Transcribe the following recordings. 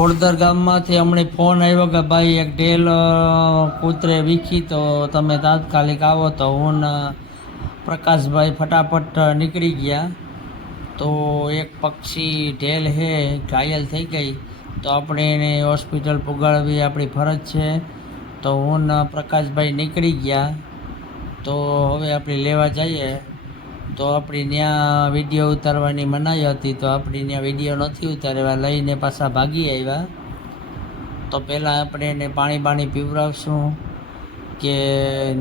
ઓળદર ગામમાંથી હમણાં ફોન આવ્યો કે ભાઈ એક ઢેલ કૂતરે વીખી, તો તમે તાત્કાલિક આવો. તો હું પ્રકાશભાઈ ફટાફટ નીકળી ગયા. તો એક પક્ષી ઢેલ હે, ઘાયલ થઈ ગઈ. તો આપણે એને હોસ્પિટલ પુગાડવી આપણી ફરજ છે. તો હું પ્રકાશભાઈ નીકળી ગયા. તો હવે આપણે લેવા જઈએ. તો આપણી ત્યાં વીડિયો ઉતારવાની મનાઈ હતી, તો આપણી ત્યાં વીડિયો નથી ઉતાર્યા લઈને પાછા ભાગી આવ્યા. તો પહેલાં આપણે એને પાણી બાણી પીવડાવશું કે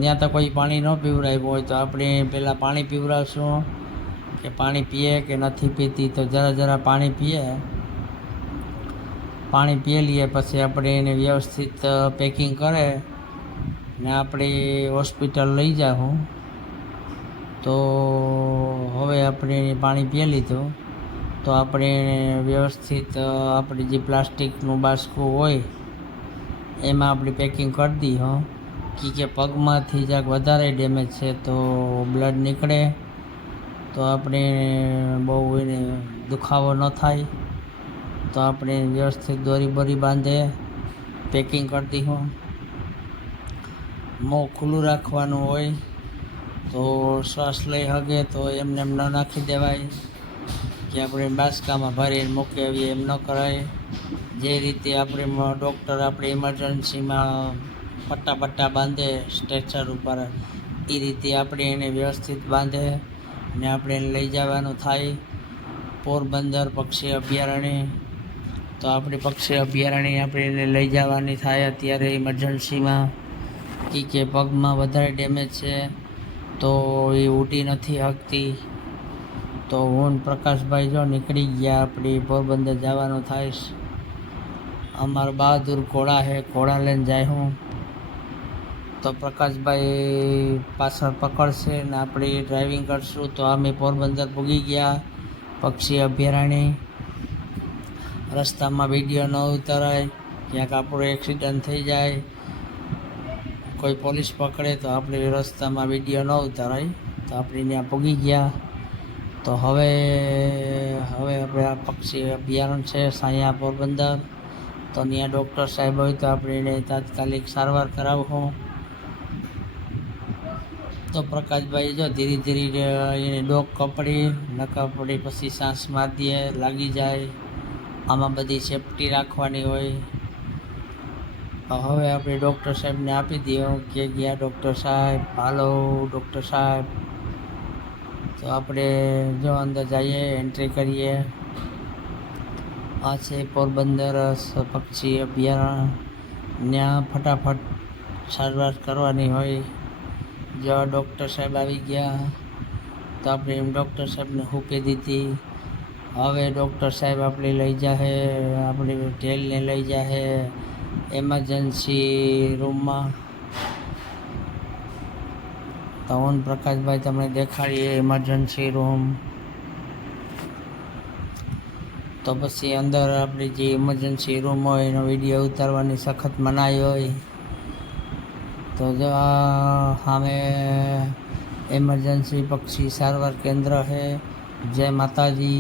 ત્યાં તો કોઈ પાણી ન પીવડાવ્યું હોય, તો આપણે પહેલાં પાણી પીવડાવશું કે પાણી પીએ કે નથી પીતી, તો જરા જરા પાણી પીએ. પાણી પી લઈએ, પછી આપણે એને વ્યવસ્થિત પેકિંગ કરે, ને આપણે હોસ્પિટલ લઈ જાઉં તો હવે આપણે પાણી પી લીધું. તો આપણે વ્યવસ્થિત આપણે જે પ્લાસ્ટિકનું બાસકું હોય, એમાં આપણે પેકિંગ કરી દઈએ હો. કે પગમાંથી જ્યાંક વધારે ડેમેજ છે, તો બ્લડ નીકળે. તો આપણે બહુ એને દુખાવો ન થાય. તો આપણે વ્યવસ્થિત દોરી બોરી બાંધે, પેકિંગ કરી દઈશું મોં ખુલ્લું રાખવાનું હોય. તો શ્વાસ લઈ હગે તો એમને એમ ન નાખી દેવાય કે આપણે બાસકામાં ભરીને મૂકી આવીએ એમ ન કરાય. જે રીતે આપણે ડૉક્ટર આપણે ઇમરજન્સીમાં પટ્ટા પટ્ટા બાંધે, સ્ટ્રેચર ઉપર, એ રીતે આપણે એને વ્યવસ્થિત બાંધે ને આપણે એને લઈ જવાનું થાય. પોરબંદર પક્ષી અભયારણ્ય, તો આપણે પક્ષી અભયારણ્ય આપણે એને લઈ જવાની થાય અત્યારે ઇમરજન્સીમાં. ઈ કે પગમાં વધારે ડેમેજ છે. તો એ ઉડી નથી શકતી તો હું પ્રકાશભાઈ જો નીકળી ગયા, આપણી પોરબંદર જવાનું થાય. અમારા બહાદુર ઘોડા છે ઘોડા લઈને જાય હું. તો પ્રકાશભાઈ પાછળ પકડશે ને આપણે ડ્રાઇવિંગ કરશું. તો અમે પોરબંદર પૂગી ગયા, પક્ષી અભયારણ્ય. રસ્તામાં વીડિયો ન ઉતરાય, ક્યાંક આપણો એક્સિડન્ટ થઈ જાય. કોઈ પોલીસ પકડે તો આપણે રસ્તામાં વીડિયો ન ઉતારાય. તો આપણે ત્યાં પૂગી ગયા. તો હવે હવે આપણે આ પક્ષી અભયારણ્ય છે, સાયા પોરબંદર. તો ત્યાં ડૉક્ટર સાહેબ હોય તો આપણે એને તાત્કાલિક સારવાર કરાવશું તો પ્રકાશભાઈ જો ધીરે ધીરે એને ડોક કપડી નકા પડી પછી સાંસ મારી દે લાગી જાય. આમાં બધી સેફટી રાખવાની હોય. હવે આપણે ડૉક્ટર સાહેબને આપી દઈએ. કે ગયા ડૉક્ટર સાહેબ, હાલો ડૉક્ટર સાહેબ. તો આપણે જો અંદર જઈએ એન્ટ્રી કરીએ. આ છે પોરબંદર પક્ષી અભયારણ્ય. ત્યાં ફટાફટ સારવાર કરવાની હોય. જો ડૉક્ટર સાહેબ આવી ગયા, તો આપણે એમ ડૉક્ટર સાહેબને હૂકી દીધી. હવે ડૉક્ટર સાહેબ આપણે લઈ જાહે, આપણી ઢેલને લઈ જાહે. એમરજન્સી રૂમમાં તો હું પ્રકાશભાઈ તમને દેખાડીએ ઇમરજન્સી રૂમ તો પછી અંદર આપણી જે ઇમરજન્સી રૂમ હોય એનો વીડિયો ઉતારવાની સખત મનાઈ હોય. તો જો સામે એમરજન્સી પક્ષી સારવાર કેન્દ્ર છે. જય માતાજી.